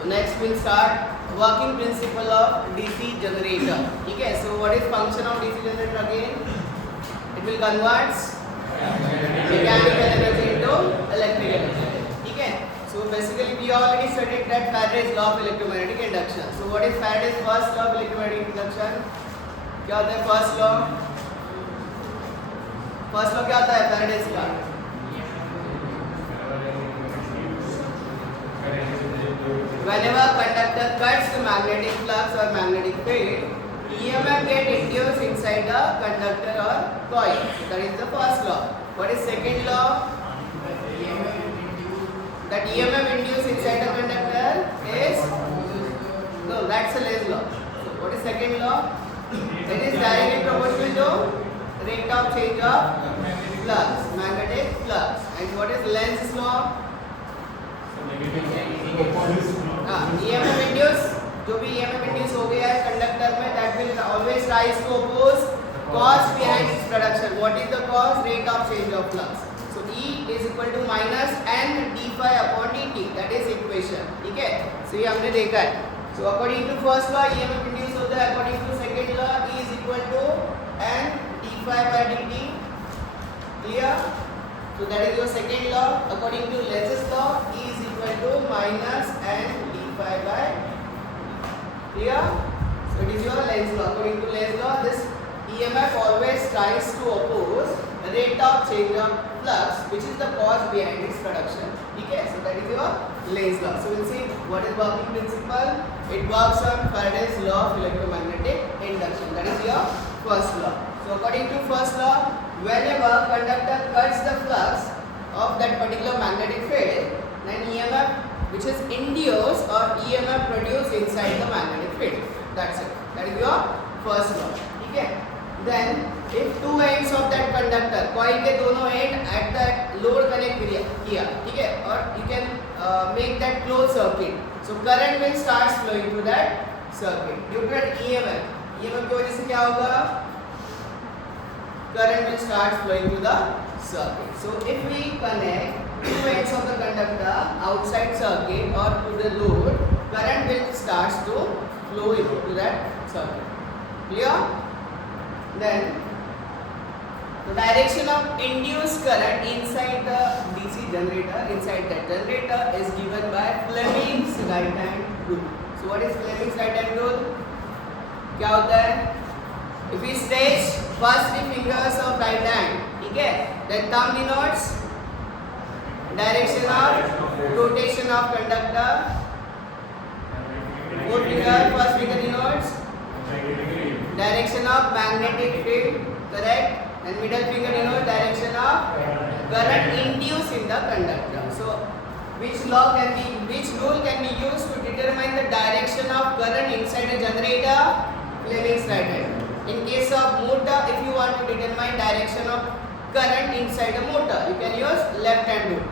So next we'll start working principle of DC generator. ठीक है? So what is function of DC generator again? It will convert mechanical energy into electrical energy. ठीक है? So basically we already studied that Faraday's law of electromagnetic induction. So what is Faraday's first law of electromagnetic induction? क्या होता है first law? First law क्या होता है Faraday's का? Whenever conductor cuts the magnetic flux or magnetic field, EMF get induced inside the conductor or coil. So that is the first law. What is second law? That EMF induced inside the conductor is no, that's a Lenz's law. So what is second law? It is directly proportional to rate of change of flux, magnetic flux. And what is Lenz's law? EMF induce, जो भी EMF induce हो गया है conductor में, that will always rise to oppose cause behind its production. What is the cause? Rate of change of flux. So E is equal to minus n d phi upon dt. That is equation. ठीक है? So ये हमने देखा है. So according to first law EMF induce होता है. According to second law E is equal to n d phi by dt. Clear? So that is your second law. According to Lenz's law E is equal to minus n d phi by. Clear? So it is your Lenz's law. According to Lenz's law, this EMF always tries to oppose the rate of change of flux, which is the cause behind its production. Okay? So that is your Lenz's law. So we'll see what is working principle. It works on Faraday's law of electromagnetic induction. That is your first law. So according to first law, whenever conductor cuts the flux of that particular magnetic field, then EMF which is induced or EMF produced inside the magnetic field. That's it. That is your first law. ठीक है? Then if two ends of that conductor, coil के दोनों end at that load connect किया, ठीक है? और you can make that closed circuit. So current will start flowing through that circuit. Due to that EMF, EMF की वजह से क्या होगा? Current will start flowing through the circuit. So if we connect two ends of the conductor outside circuit or to the load, current will start to flow into that circuit. Clear? Then the direction of induced current inside the DC generator, inside that generator is given by Fleming's right hand rule. So what is Fleming's right hand rule? क्या होता है? If we stretch first three fingers of right hand, ठीक है? Then thumb denotes direction of rotation of conductor. Fourth finger, first finger denotes direction of magnetic field, correct? And middle finger denotes direction of current induced in the conductor. So which rule can be used to determine the direction of current inside a generator? Fleming's right hand. In case of motor, if you want to determine direction of current inside a motor, you can use left hand rule.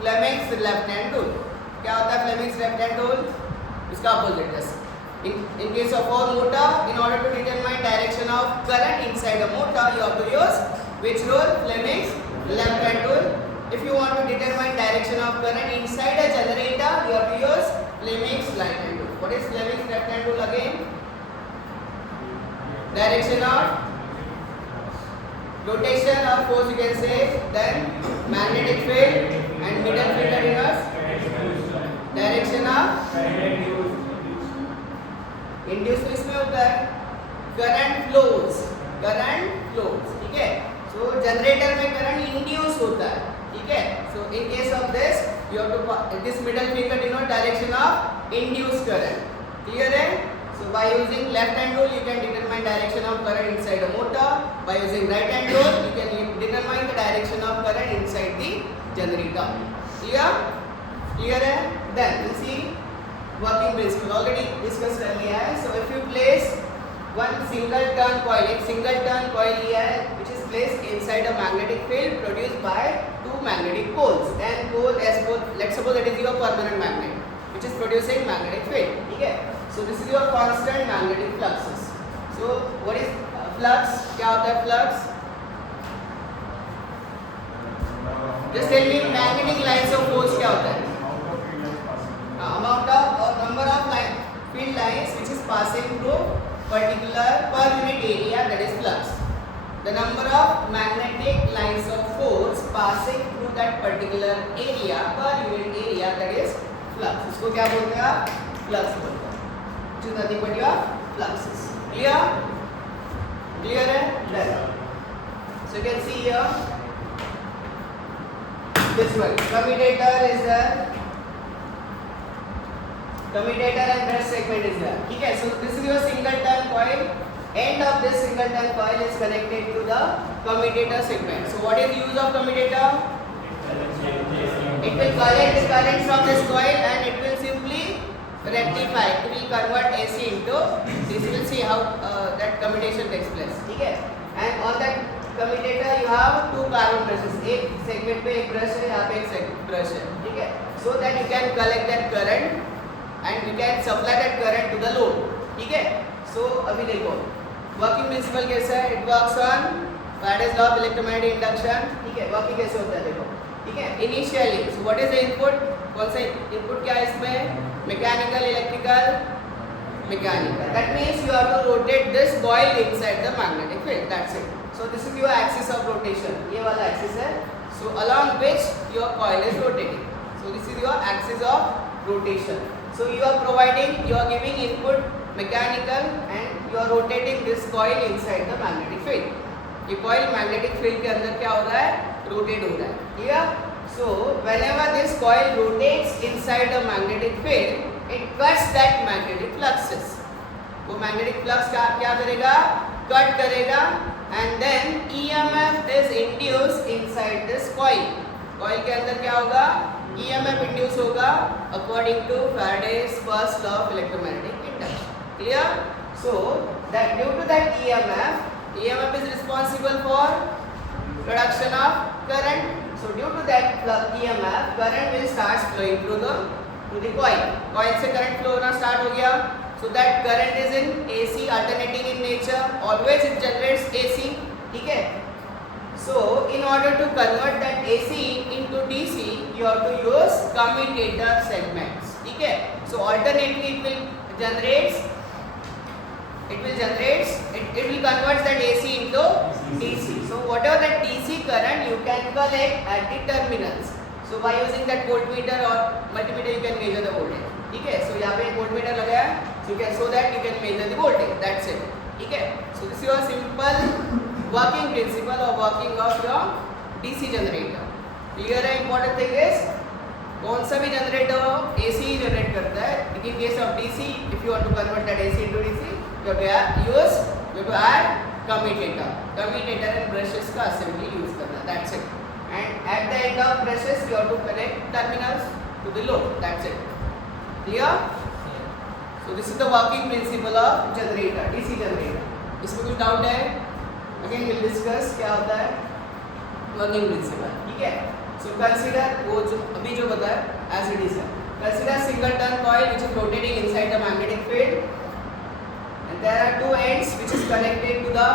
Fleming's left hand rule. क्या होता है Fleming's left hand rule? इसका opposite है. In case of a motor, in order to determine direction of current inside a motor, you have to use which rule? Fleming's left hand rule. If you want to determine direction of current inside a generator, you have to use Fleming's right hand rule. What is Fleming's left hand rule again? Direction of rotation of force you can say, then magnetic field and middle finger denotes direction of induced. इसमें होता है current flows, ठीक है? So generator में current induced होता है, ठीक है? So in case of this, you have to this middle finger denote direction of induced current. Clear है? So by using left hand rule, you can determine direction of current inside a motor. By using right hand rule, you can determine the direction of current inside the generator. Clear? Clear है? Then we'll see working principle. Already discussed कर लिया है. So if you place one single turn coil, एक single turn coil लिया है, which is placed inside a magnetic field produced by two magnetic poles. Then pole as pole. Let's suppose that is your permanent magnet, which is producing magnetic field. ठीक है? So this is your constant magnetic fluxes. So what is flux? क्या होता है flux? Just tell me magnetic lines of force क्या होता है? amount of or number passing through particular per unit area, that is flux. The number of magnetic lines of force passing through that particular area per unit area, that is flux. इसको क्या बोलते हैं आप? Flux बोलते हैं. Which is nothing but your fluxes. Clear? Clear है? Done. So you can see here this one. Commutator is there. Commutator and brush segment is there. ठीक है. So this is your single turn coil. End of this single turn coil is connected to the commutator segment. So what is the use of commutator? It will collect the current from this coil and it will simply rectify. It will convert AC into this. You will see how that commutation takes place. ठीक है. And on that commutator you have two carbon brushes. एक segment पे एक brush है, यहाँ पे एक brush है. ठीक है. So that you can collect that current and you can supply that current to the load. ठीक है. So अभी देखो वर्किंग प्रिंसिपल कैसा है? It works on Faraday's law of electromagnetic induction. ठीक है. वर्किंग कैसे होता है देखो. ठीक है. Initially so what is the input? कौन सा इनपुट क्या है इसमें? Mechanical, electrical, mechanical. That means you have to rotate this coil inside the magnetic field. That's it. So this is your axis of rotation. ये वाला axis है. So along which your coil is rotating. So this is your axis of rotation. So you are providing, you are giving input mechanical and you are rotating this coil inside the magnetic field. ये coil magnetic field के अंदर क्या हो रहा है? Rotate हो रहा है. ठीक है. So whenever this coil rotates inside the magnetic field, it cuts that magnetic fluxes. वो magnetic flux का क्या करेगा? कट करेगा and then EMF is induced inside this coil. coil के अंदर क्या होगा? EMF induce होगा according to Faraday's first law of electromagnetic induction. Clear? So that due to that EMF is responsible for production of current. So due to that EMF, current will start flowing through the coil. Coil से current flow होना start हो गया. So that current is in AC, alternating in nature. Always it generates AC. ठीक है. So in order to convert that AC into DC, you have to use commutator segments. ठीक है. So alternately it will generate convert that AC into DC. So whatever that DC current you can collect at the terminals. So by using that voltmeter or multimeter you can measure the voltage. ठीक है. So यहाँ पे एक voltmeter लगा है. So that you can measure the voltage. That's it. ठीक है. So this is your simple working principle of working of your DC generator. Clear है? Important thing is कौन सा भी जनरेटर हो AC जनरेट करता है. In case of DC, if you want to convert that AC into DC, you have to add commutator. Commutator and brushes का assembly use करना. That's it. And at the end of brushes, you have to connect terminals to the load. That's it. Clear? So this is the working principle of generator, DC generator. इसमें कुछ doubt है? Again we'll discuss क्या होता है working principle. ठीक है. So consider वो जो अभी जो बताया as it is है. Consider single turn coil which is rotating inside the magnetic field. And there are two ends which is connected to the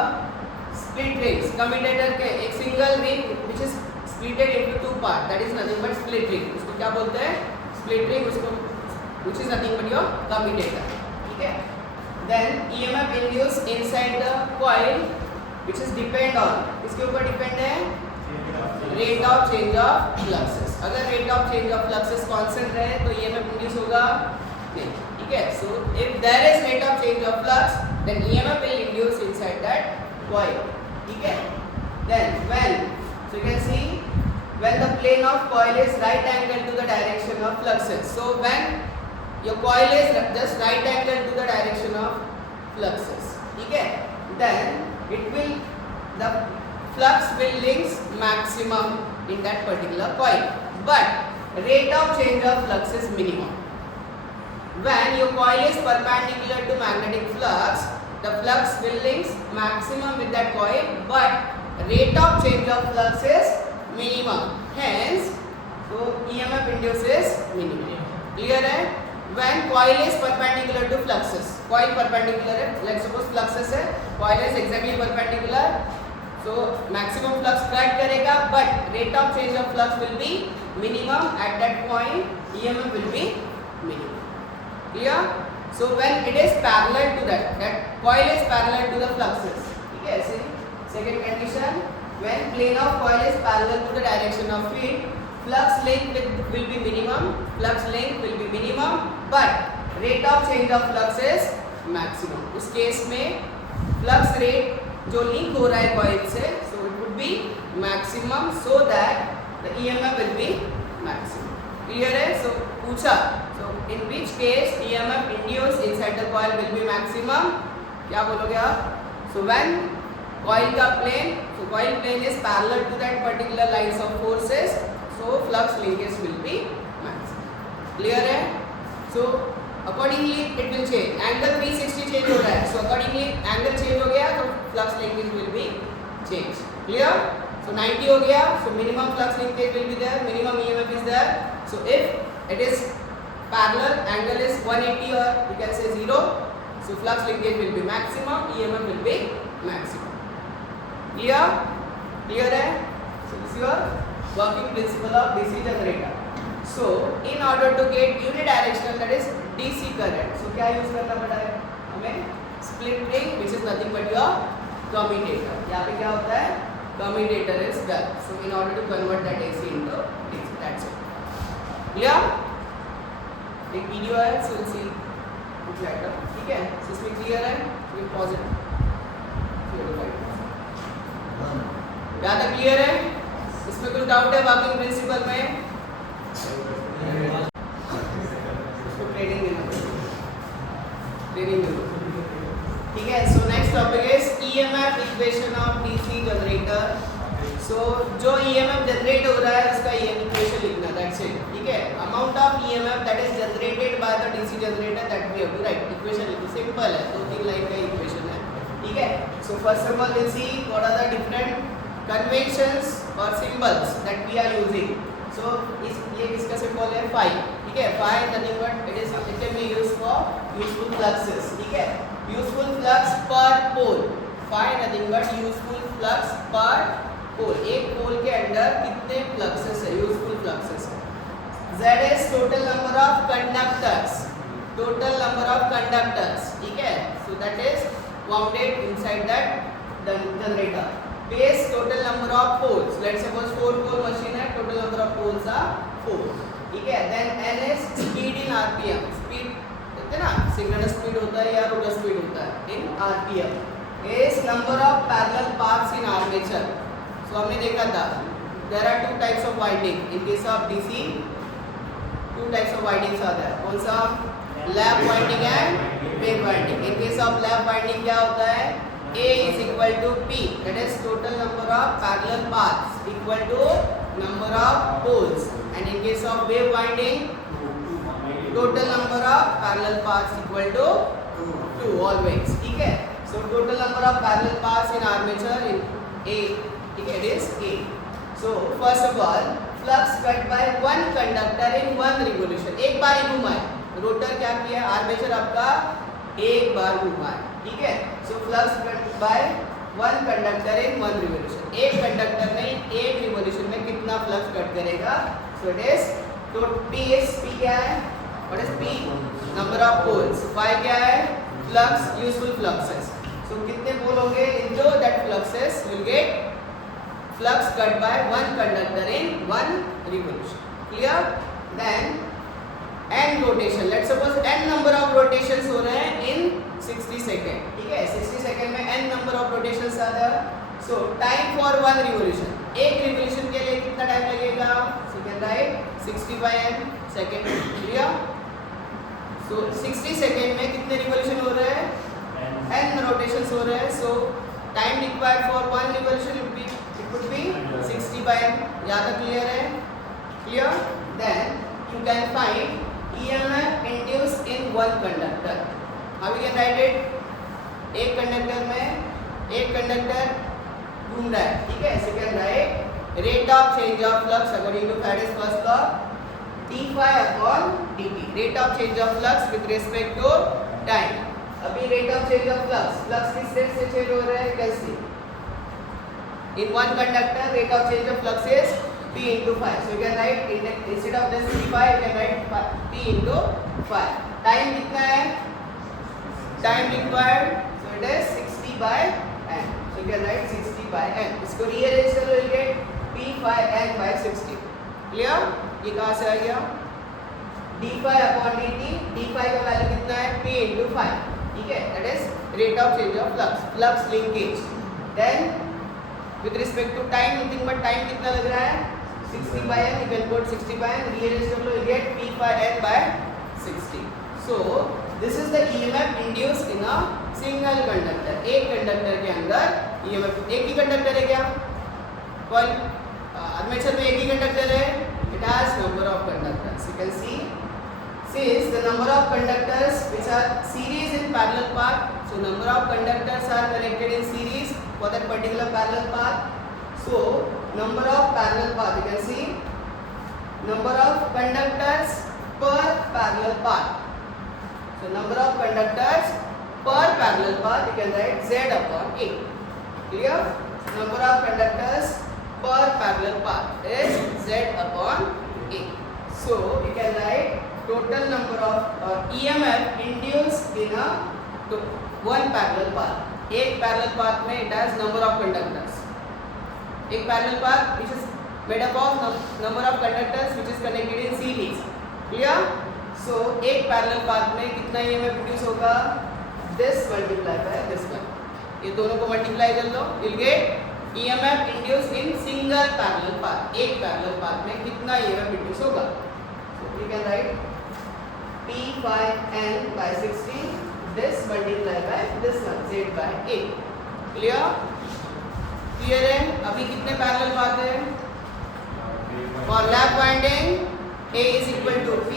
split rings. Commutator के एक single ring which is splitted into two parts. That is nothing but split ring. उसको क्या बोलते हैं? Split ring. उसको which is nothing but your commutator. ठीक है. Then EMF induced inside the coil which is depend on. इसके ऊपर depend है rate of change of fluxes. अगर rate of change of fluxes constant रहे तो EMF induce होगा नहीं. ठीक है. So if there is rate of change of flux, then EMF will induce inside that coil. ठीक है. Then so you can see when the plane of coil is right angle to the direction of fluxes. So when your coil is just right angle to the direction of fluxes. ठीक है. Then the flux will links maximum in that particular coil. But rate of change of flux is minimum. When your coil is perpendicular to magnetic flux, the flux will links maximum with that coil, but rate of change of flux is minimum. Hence, so EMF induces minimum. Clear है? When coil is perpendicular to fluxes, coil perpendicular है. Let's suppose fluxes है, coil is exactly perpendicular. So maximum flux cut करेगा, but rate of change of flux will be minimum. At that point, EMF will be minimum. Clear? So when it is parallel to that coil is parallel to the fluxes. ठीक है ऐसे. Second condition, when plane of coil is parallel to the direction of field, flux length will be minimum. Flux length will be minimum, but rate of change of flux is maximum. उस case में flux rate जो link हो रहा है coil से, so it would be maximum, so that the EMF will be maximum. Clear है? So पूछा, so in which case EMF induced inside the coil will be maximum? क्या बोलोगे आप? So when coil का plane, so coil plane is parallel to that particular lines of forces, so flux linkage will be maximum. Clear है? So accordingly it will change. Angle 360 change हो रहा है, so accordingly angle change हो गया, तो flux linkage will be changed. Clear? So 90 हो गया, so minimum flux linkage will be there, minimum EMF is there. So if it is parallel, angle is 180 or you can say 0, so flux linkage will be maximum, EMF will be maximum. Clear? Clear है? So this is your working principle of DC generator. So in order to get unidirectional, that is DC current, so क्या use करना पड़ा है हमें? Split ring, which is nothing but your commutator. यहाँ पे क्या होता है? Commutator is done. So in order to convert that AC into DC, that's it. Clear? एक वीडियो है, so we'll see कुछ later. ठीक है? So इसमें clear है? So we'll pause it. ज़्यादा clear है? इसमें कुछ doubt है working principle में? इसको training देना. ठीक है. So next topic is EMF equation of DC generator. So जो EMF generate हो रहा है उसका equation लिखना, that's it. ठीक है. Amount of EMF that is generated by the DC generator, that we have to write. Equation लिखो, simple है, 2-3 लाइन का equation है. ठीक है. So first of all we'll see what are the different conventions or symbols that we are using. So ये किसका symbol है? Phi. ठीक है. Phi nothing but it can be used for useful fluxes. ठीक है. Useful flux per pole. Phi nothing but useful flux per pole. एक pole के अंदर कितने fluxes है? Useful fluxes है. Z is total number of conductors. Total number of conductors. ठीक है. So that is wounded inside that generator. Base total number of poles. Let's suppose 4 pole machine है. Total number of poles are 4. ठीक है. Then N is speed in RPM. Speed है ना, synchronous speed होता है या रोटर स्पीड होता है in RPM. Is number of parallel paths in armature. So हमने देखा था there are 2 types of winding in case of DC. 2 types of windings आते हैं. कौन सा? Lap winding and wave winding. In case of lap winding क्या होता है? A is equal to P, that is total number of parallel paths equal to number of poles. And in case of wave winding, total number of parallel paths equal to 2 always. ठीक है. So total number of parallel paths in armature in A, ठीक है, it is A. So first of all, flux cut by one conductor in one revolution. एक बार ही घुमा है. Rotor क्या किया? Armature आपका एक बार घुमा है. ठीक है. So flux cut by one conductor in one revolution. एक कंडक्टर ने एक रिवोल्यूशन में कितना फ्लक्स कट करेगा? So it is, तो P क्या है? What is P? Number of poles. Phi क्या है? Flux, useful fluxes. So कितने पोल होंगे? Into that fluxes will get flux cut by one conductor in one revolution. Clear? Then n rotation. Let's suppose n number of rotations हो रहे हैं in 60 second. ठीक है. 60 second में n number of rotations आ रहा है. So time for one revolution. एक revolution के लिए कितना टाइम लगेगा? So can write 60 by n second. Clear? So 60 second में कितने रिवोल्यूशन हो रहे हैं? n rotations हो रहे हैं. So time required for one revolution it would be 60 by n. ज़्यादा क्लियर है? Clear? Then you can find EMF induced in one conductor. How we can write it? एक कंडक्टर में एक कंडक्टर घूम रहा है. ठीक है. Second write rate of change of flux according to Faraday's first law d phi upon dt. Rate of change of flux with respect to time. अभी rate of change of flux किस rate से change हो रहा है? कैसे? In one conductor rate of change of flux is p into phi. So you can write instead of this d phi you can write p into phi. Time कितना है, time required, so it is 60 by n, so you can write 60 by n. इसको rearrange करो, you'll get p phi n by 60. Clear? ये कहाँ से आ गया, d phi upon dt, d phi का value कितना है, p into phi, ठीक है, that is rate of change of flux, flux linkage. Then with respect to time, nothing but time कितना लग रहा है, 60 by n, you can put 60 by n, rearrange कर लो, you get p phi n by 60. So this is the EMF induced in a single conductor. एक conductor के अंदर EMF, एक ही conductor है क्या, कॉइल आर्मेचर में एक ही कंडक्टर है, it has number of conductors. You can see since the number of conductors which are series in parallel path, so number of conductors are connected in series for that particular parallel path. So number of parallel path, you can see number of conductors per parallel path. So number of conductors per parallel path, you can write Z upon A. Clear? Number of conductors per parallel path is Z upon A. So you can write total number of EMF induced in a one parallel path. एक parallel path में it has number of conductors. एक parallel path which is made up of number of conductors which is connected in series. Clear? So एक parallel path में कितना EMF produce होगा, this multiply by this one, ये दोनों को multiply कर लो, you'll get EMF induced in single parallel path. एक parallel path में कितना EMF प्रोड्यूस होगा, so you can write p phi n by 60, this multiply by this one, Z by A. Clear? Clear है? अभी कितने parallel path है, for lap winding A is equal to P,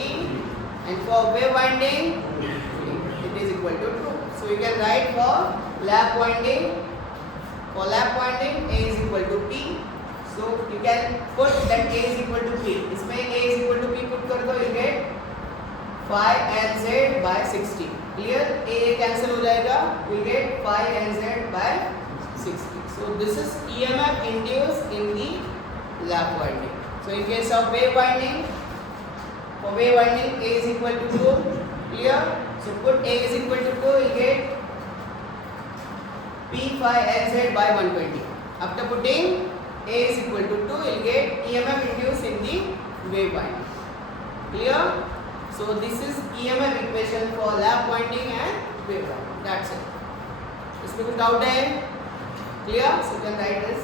and for wave winding it is equal to 2. So you can write for lap winding A is equal to P. So you can put that A is equal to P. इसमें A is equal to P put कर दो, you get phi n z by 60. Clear? A cancel हो जाएगा, you get phi n z by 60. So this is EMF induced in the lap winding. So in case of wave winding, for wave winding A is equal to 2. Clear? So put A is equal to 2, you get P phi n z by 120. After putting A is equal to 2, you get EMF induced in the wave winding. Clear? So this is EMF equation for lap winding and wave winding. That's it. इसमें कुछ doubt है? Clear? So you can write this.